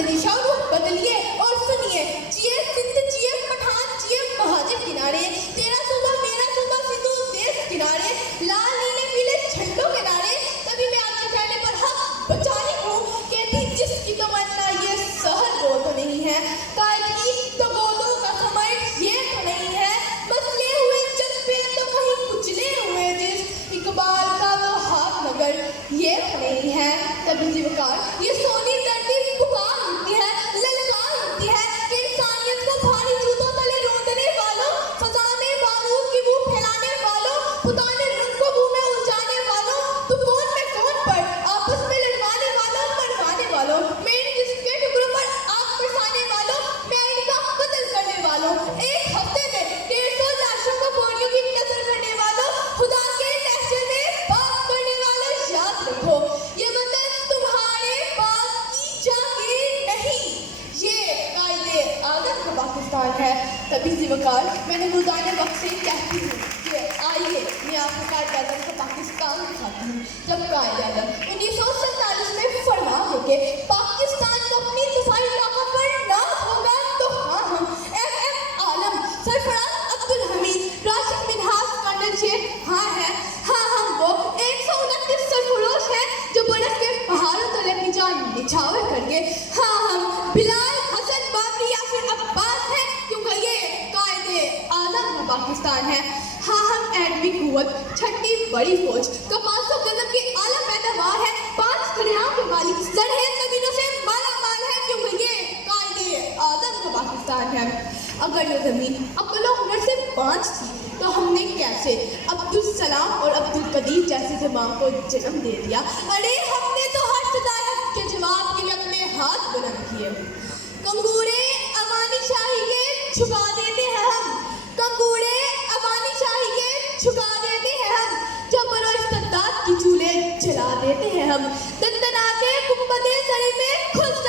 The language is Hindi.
नदी शाहरुख बदलिए और सुनिए, जिए सिंध जिए पठान जिए महाजिर किनारे, तेरा सूबा मेरा सूबा सिंधु देश किनारे, लाल नीले पीले झंडों के नारे, तभी मैं आपके कहने पर हक बचाने हूँ, कहती जिसकी तमन्ना ये शहर वो तो नहीं है, कायद की तो गोदों का समय ये तो नहीं है, मसले हुए जज्बे तो कहीं कुचले हुए जिस, इकबाल का वो हाथ मगर ये तो नहीं है, तभी जीवकार ये सोनी धरती पुकार उठती है, ललकार उठती है कि इंसानियत को भारी जूतों तले रोंदने वालों, फजा में बारूद की बू फैलाने वालों, खुदा ने रुख को मुंह में उलझाने वालों, तू कौन मैं कौन पर आपस में लड़वाने वालों, मरवाने वालों, मैं इनके जिसके टुकड़ों पर आग बरसाने वालों, मैं इनका कत्ल करने वालों, एक हफ्ते में 150 लाशों को गोलियों की नजर करने वालों, खुदा के लहजे में बात करने वालों, याद रखो ये वतन तुम्हारे पास की जागीर नहीं, ये कायदे आदत का पाकिस्तान है। तभी जीवकार मैंने रोजाना वक्त से कहती हूँ कि आइए मैं आपको कायदे आदत का पाकिस्तान दिखाती हूँ। जब कायदे आदत 1947 में फरमा देके पाकिस्तान को अपनी सफाई ताकत पर नाज होगा तो हाँ हम FM आलम, सरफराज अब्दुल हमीद, राशिद मिन्हाज कर्नल शेख हाँ है, हाँ हम वो 129 सरफरोश हैं जो बरस के पहाड़ों तले अपनी जान निछावर करके, हाँ हम बिलाल हसन बाबरी या फिर अब्बास हैं क्योंकि ये कायदे आज़म का पाकिस्तान है, हाँ हम एडमी कुव्वत छठी बड़ी फौज का 500 गजब की आला पैदावार है, 5 दरियाओं के मालिक लड़े जमीनों से माला माल है क्योंकि ये कायदे आज़म का पाकिस्तान है। अगर ये जमीन अक्ल और हुनर से बांझ थी तो हमने कैसे अब्दुल सलाम और अब्दुल कदीर जैसे दिमाग को जन्म दे दिया। अरे हमने तो हर सदायत के जवाब के लिए अपने हाथ बुलंद किए। कंगूरे अवानी शाही के छुपा देते हैं हम, कंगूरे अवानी शाही के छुपा देते हैं हम, जबर और इस्तेदाद की चूल्हे जला देते हैं हम, दंदनाते गुंबदे सरी में खुश